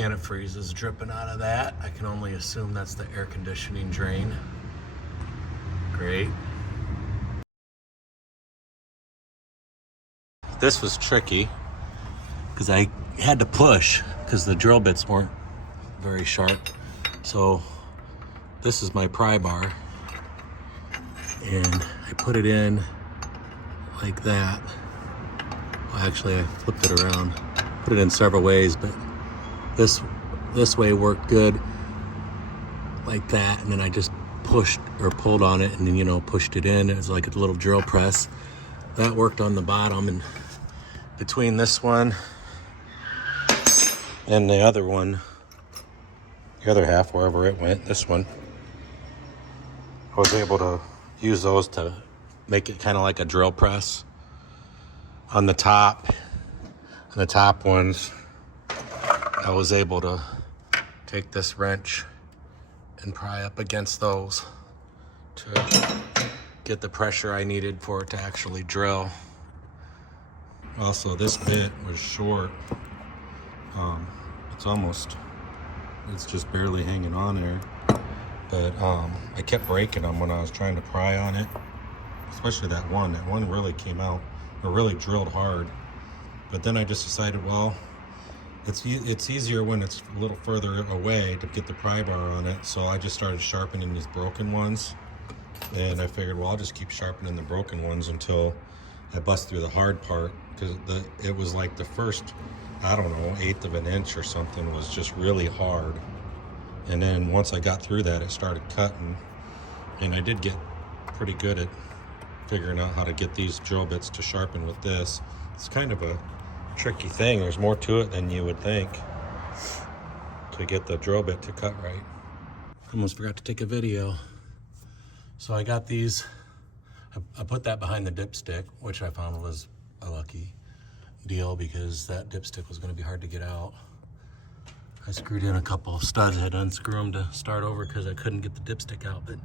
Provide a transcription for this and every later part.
antifreeze is dripping out of that. I can only assume that's the air conditioning drain. Great. This was tricky because I had to push because the drill bits weren't very sharp. So this is my pry bar, and I put it in like that. Well, actually, I flipped it around, put it in several ways, but this way worked good, like that. And then I just pushed or pulled on it, and then, you know, pushed it in. It was like a little drill press. That worked on the bottom, and between this one and the other one, the other half, wherever it went, this one, I was able to use those to make it kind of like a drill press. On the top ones, I was able to take this wrench and pry up against those to get the pressure I needed for it to actually drill. Also, this bit was short. It's just barely hanging on there. But I kept breaking them when I was trying to pry on it. Especially that one. That one really came out, or really drilled hard. But then I just decided, well, it's easier when it's a little further away to get the pry bar on it. So I just started sharpening these broken ones. And I figured, well, I'll just keep sharpening the broken ones until I bust through the hard part. Because it was like the first, I don't know, 1/8 of an inch or something was just really hard. And then once I got through that, it started cutting. And I did get pretty good at figuring out how to get these drill bits to sharpen with this. It's kind of a tricky thing. There's more to it than you would think to get the drill bit to cut right. Almost forgot to take a video. So I got these, I put that behind the dipstick, which I found was a lucky deal because that dipstick was going to be hard to get out. I screwed in a couple of studs. I had to unscrew them to start over because I couldn't get the dipstick out, but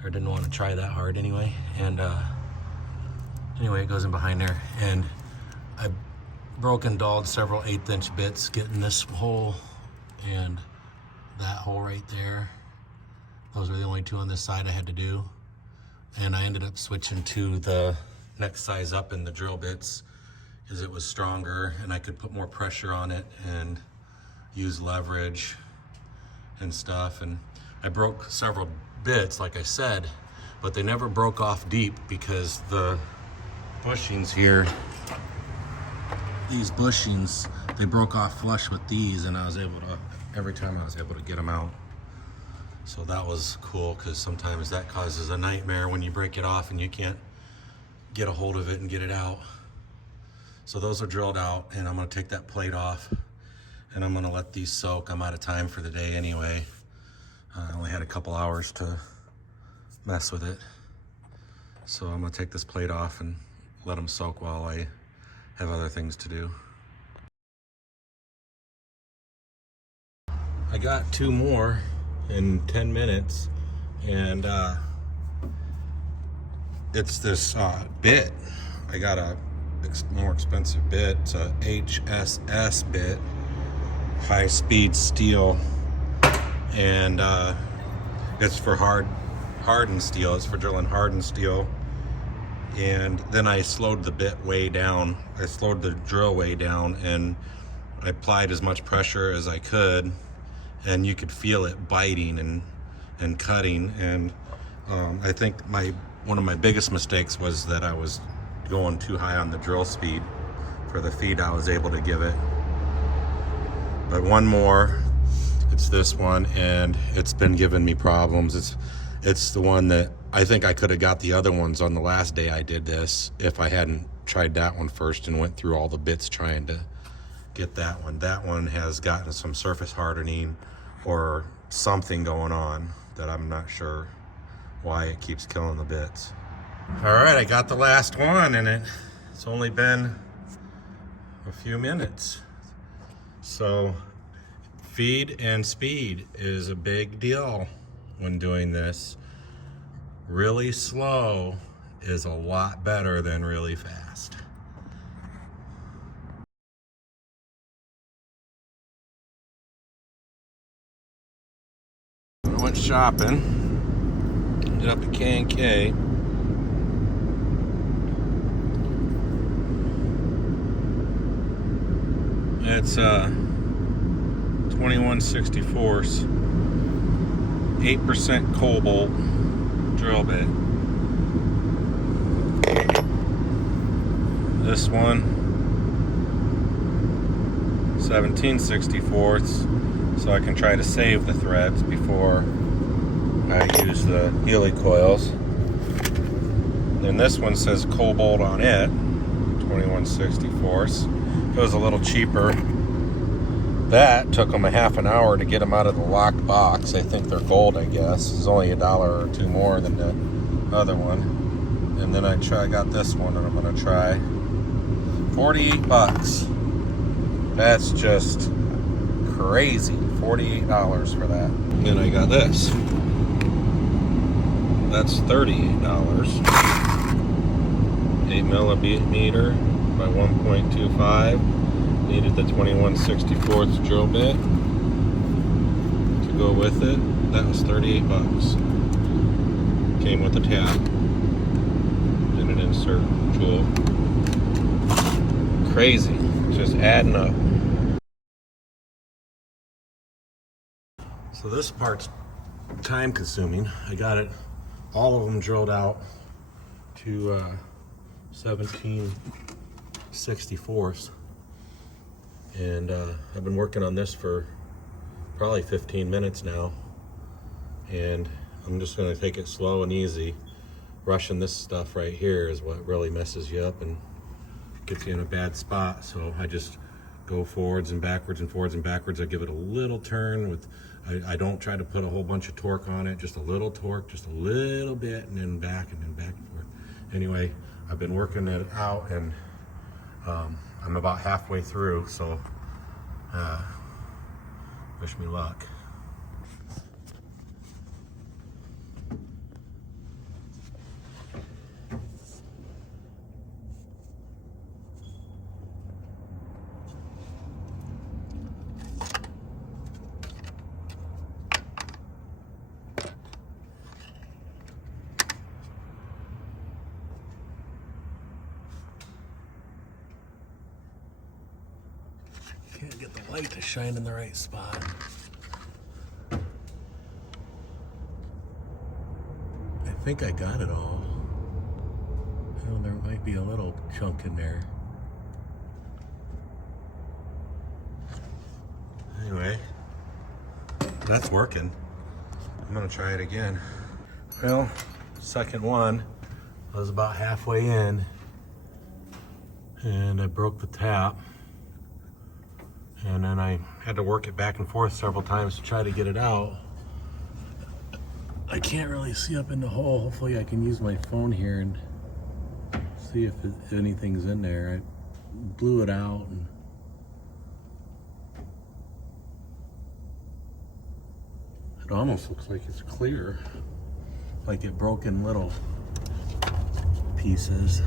I didn't want to try that hard anyway. And anyway, it goes in behind there. And I broke and dulled several 1/8 inch bits getting this hole and that hole right there. Those were the only two on this side I had to do. And I ended up switching to the next size up in the drill bits because it was stronger and I could put more pressure on it and use leverage and stuff. And I broke several bits, like I said, but they never broke off deep because the bushings here, these bushings, they broke off flush with these, and I was able to, every time I was able to get them out. So that was cool because sometimes that causes a nightmare when you break it off and you can't get a hold of it and get it out. So those are drilled out, and I'm gonna take that plate off and I'm gonna let these soak. I'm out of time for the day anyway. I only had a couple hours to mess with it. So I'm gonna take this plate off and let them soak while I have other things to do. I got 2 more in 10 minutes, and it's this bit. I got a more expensive bit. It's a HSS bit, high speed steel, and it's for hardened steel. It's for drilling hardened steel. And then I slowed the bit way down. I slowed the drill way down, and I applied as much pressure as I could, and you could feel it biting and cutting. And I think one of my biggest mistakes was that I was going too high on the drill speed for the feed I was able to give it. But one more, it's this one, and it's been giving me problems. It's the one that I think I could have got the other ones on the last day I did this if I hadn't tried that one first and went through all the bits trying to get that one. That one has gotten some surface hardening or something going on that I'm not sure why it keeps killing the bits. All right, I got the last one, and it's only been a few minutes. So feed and speed is a big deal when doing this. Really slow is a lot better than really fast. went shopping. Ended up at K&K. It's 21/64, 8% cobalt drill bit. This one 17/64, so I can try to save the threads before I use the Healy coils. Then this one says cobalt on it, 21/64. It was a little cheaper. That took them a half an hour to get them out of the locked box. I think they're gold, I guess. It's only $1 or $2 more than the other one. And then I got this one, and I'm gonna try. 48 bucks. That's just crazy. $48 for that. Then I got this. That's $38. 8 millimeter by 1.25. Needed the 21/64 drill bit to go with it. That was 38 bucks. Came with a tap and an insert tool. Crazy, just adding up. So this part's time consuming. I got it, all of them drilled out to 17/64. And I've been working on this for probably 15 minutes now, and I'm just going to take it slow and easy. Rushing this stuff right here is what really messes you up and gets you in a bad spot. So I just go forwards and backwards and forwards and backwards. I give it a little turn with, I don't try to put a whole bunch of torque on it, just a little torque, just a little bit, and then back and forth. Anyway, I've been working it out, and I'm about halfway through, so wish me luck. Can't get the light to shine in the right spot. I think I got it all. Oh, there might be a little chunk in there. Anyway, that's working. I'm gonna try it again. Well, second one, I was about halfway in and I broke the tap. And then I had to work it back and forth several times to try to get it out. I can't really see up in the hole. Hopefully I can use my phone here and see if anything's in there. I blew it out, and it almost looks like it's clear, like it broke in little pieces.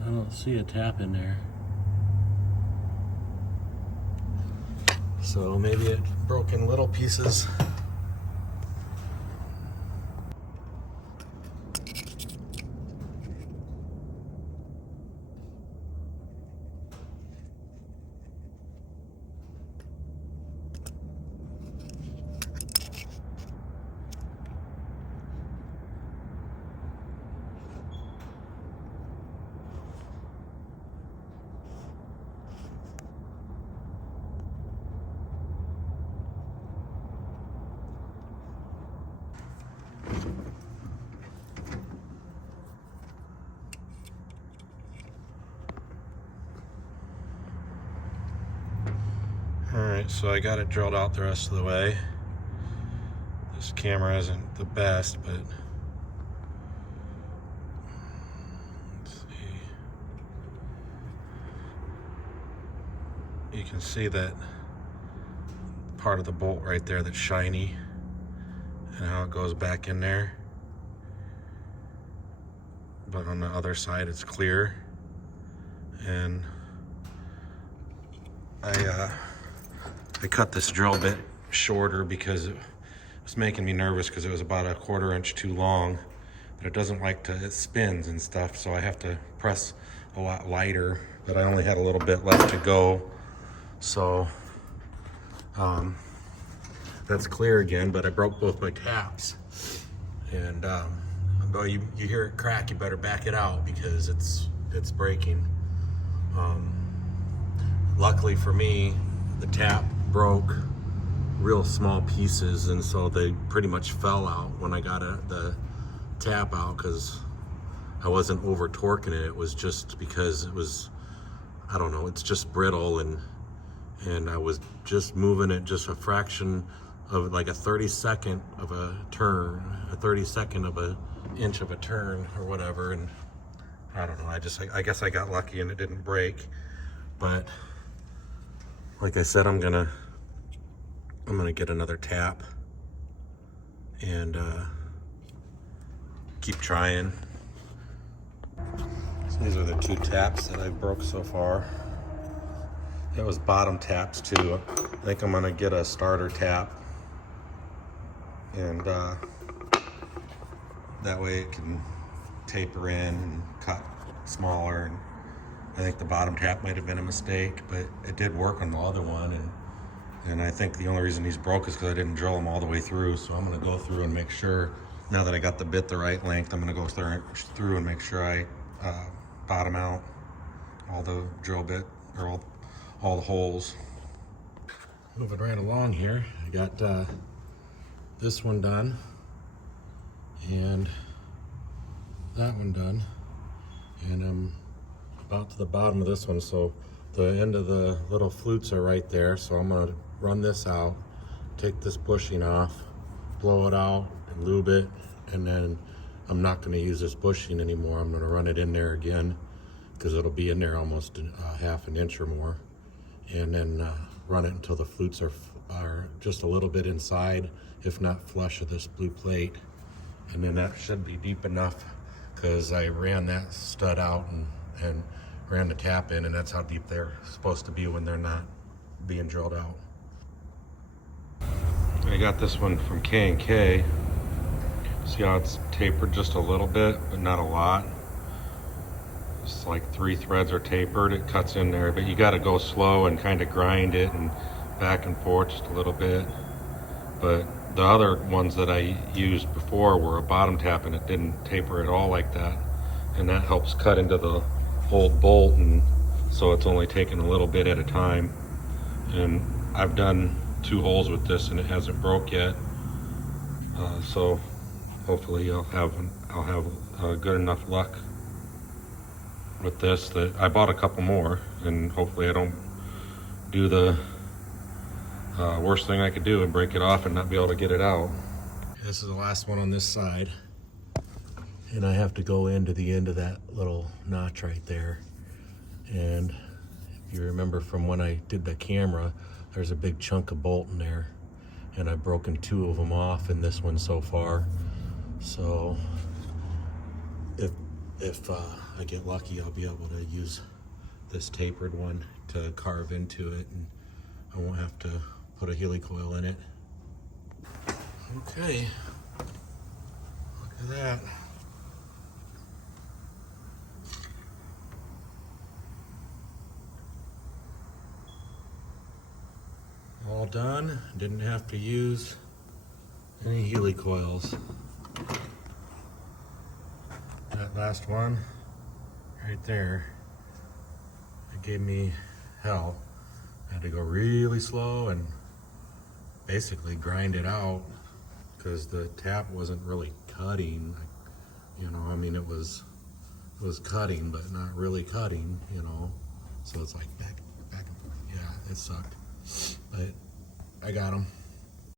I don't see a tap in there. So maybe it broke in little pieces. Alright, so I got it drilled out the rest of the way. This camera isn't the best, but can see that part of the bolt right there that's shiny and how it goes back in there. But on the other side it's clear. And I cut this drill bit shorter because it was making me nervous because it was about a 1/4 inch too long. But it doesn't like to, it spins and stuff, so I have to press a lot lighter. But I only had a little bit left to go. So that's clear again, but I broke both my taps. And though you hear it crack, you better back it out because it's breaking. Luckily for me, the tap broke real small pieces, and so they pretty much fell out when I got the tap out, because I wasn't over torquing it. It was just because it was, I don't know, it's just brittle, and I was just moving it just a fraction of like a 32nd of a turn, a 32nd of an inch of a turn or whatever. And I don't know, I guess I got lucky and it didn't break. But like I said, I'm gonna get another tap and keep trying. So these are the 2 taps that I broke so far. It was bottom taps too. I think I'm gonna get a starter tap, and that way it can taper in and cut smaller. And I think the bottom tap might have been a mistake, but it did work on the other one. And I think the only reason these broke is because I didn't drill them all the way through. So I'm gonna go through and make sure, now that I got the bit the right length, I'm gonna go through and make sure I bottom out all the drill bit, or all the holes. Moving right along here, I got this one done and that one done, and I'm about to the bottom of this one. So the end of the little flutes are right there, so I'm gonna run this out, take this bushing off, blow it out and lube it, and then I'm not going to use this bushing anymore. I'm going to run it in there again because it'll be in there almost half an inch or more, and then run it until the flutes are just a little bit inside, if not flush of this blue plate. And then that should be deep enough because I ran that stud out and ran the tap in, and that's how deep they're supposed to be when they're not being drilled out. I got this one from K&K. See how it's tapered just a little bit, but not a lot. It's like 3 threads are tapered. It cuts in there, but you got to go slow and kind of grind it and back and forth just a little bit. But the other ones that I used before were a bottom tap, and it didn't taper at all like that. And that helps cut into the old bolt, and so it's only taking a little bit at a time. And I've done 2 holes with this and it hasn't broke yet. So hopefully I'll have good enough luck with this that I bought a couple more, and hopefully I don't do the worst thing I could do and break it off and not be able to get it out. This is the last one on this side, and I have to go into the end of that little notch right there. And if you remember from when I did the camera, there's a big chunk of bolt in there, and I've broken 2 of them off in this one so far. So if I get lucky, I'll be able to use this tapered one to carve into it, and I won't have to put a helicoil in it. Okay, look at that. All done. Didn't have to use any helicoils. That last one right there, it gave me hell. I had to go really slow and basically grind it out because the tap wasn't really cutting. You know, I mean, it was cutting, but not really cutting, you know. So it's like back, yeah, it sucked. But I got them.